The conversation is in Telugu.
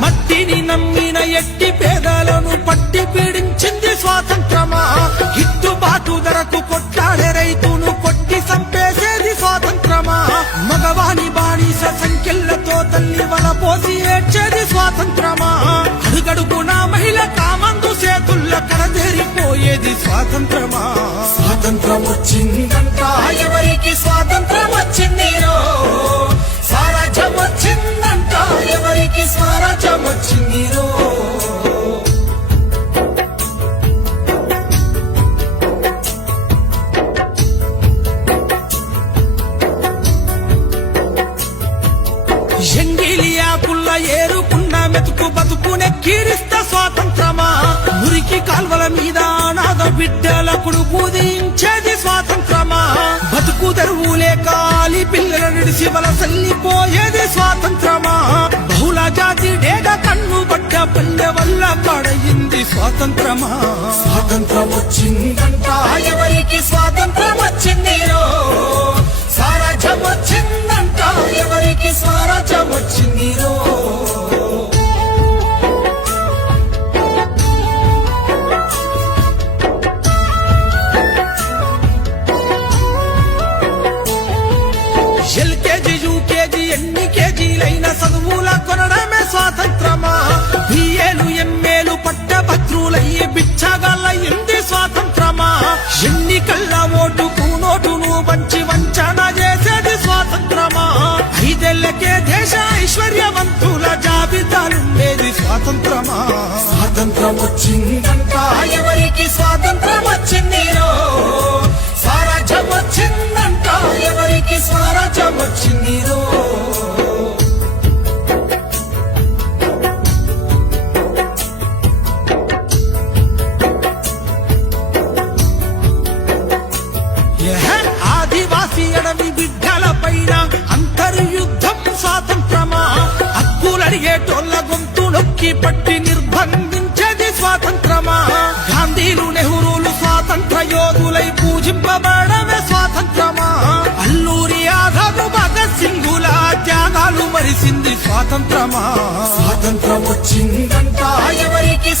మట్టిని నమ్మిన ఎట్టి పేదాలను పట్టి పీడించింది స్వాతంత్రమా స్వాతంత్రమా? స్వాతంత్రం వచ్చిందంట ఎవరికి స్వాతంత్రం వచ్చింది స్వరాజ్యం వచ్చిందంట ఎవరికి స్వరాజ్యం వచ్చింది వచ్చిందిరో ఎంగిలియాకుల్ల ఏరుకున్న మెతుకు బతుకునే కీరిస్త బిడ్డలకుడు బూదించేది స్వాతంత్రమా? బతుకు తెరువులే కాలి పిల్లల నిడిసి వలసల్లిపోయేది స్వాతంత్రమా? బహుళ జాతి డేగ కన్ను పట్ట పల్లె వల్ల కడయింది స్వాతంత్రమా? స్వాతంత్రం వచ్చిందంట. ఎవరికి స్వాతంత్రం ఎల్కేజీ యూకేజీ ఎన్ని కేజీలైన చదువుల కొనడమే స్వాతంత్రమా? బిఏలు ఎంఏలు పట్టభద్రులయ్యి బిచ్చగాళ్ళయింది స్వాతంత్రమా? ఎన్నికల్ల ఓటుకు నోటును పంచి వంచన చేసేది స్వాతంత్రమా? ఐదేళ్ళకే దేశ ఐశ్వర్యవంతుల జాబితాలుండేది స్వాతంత్రమా? స్వాతంత్రం వచ్చిందంట నొక్కి పట్టి నిర్బంధించేది స్వాతంత్రమా? గాంధీలు నెహ్రూలు స్వాతంత్ర యోధులై పూజింపబడమే స్వాతంత్రమా? అల్లూరి యాదవ్ భగత్ సింగుల త్యాగాలు మరిసింది స్వాతంత్రమా? స్వాతంత్రం వచ్చిందంట. ఎవరికి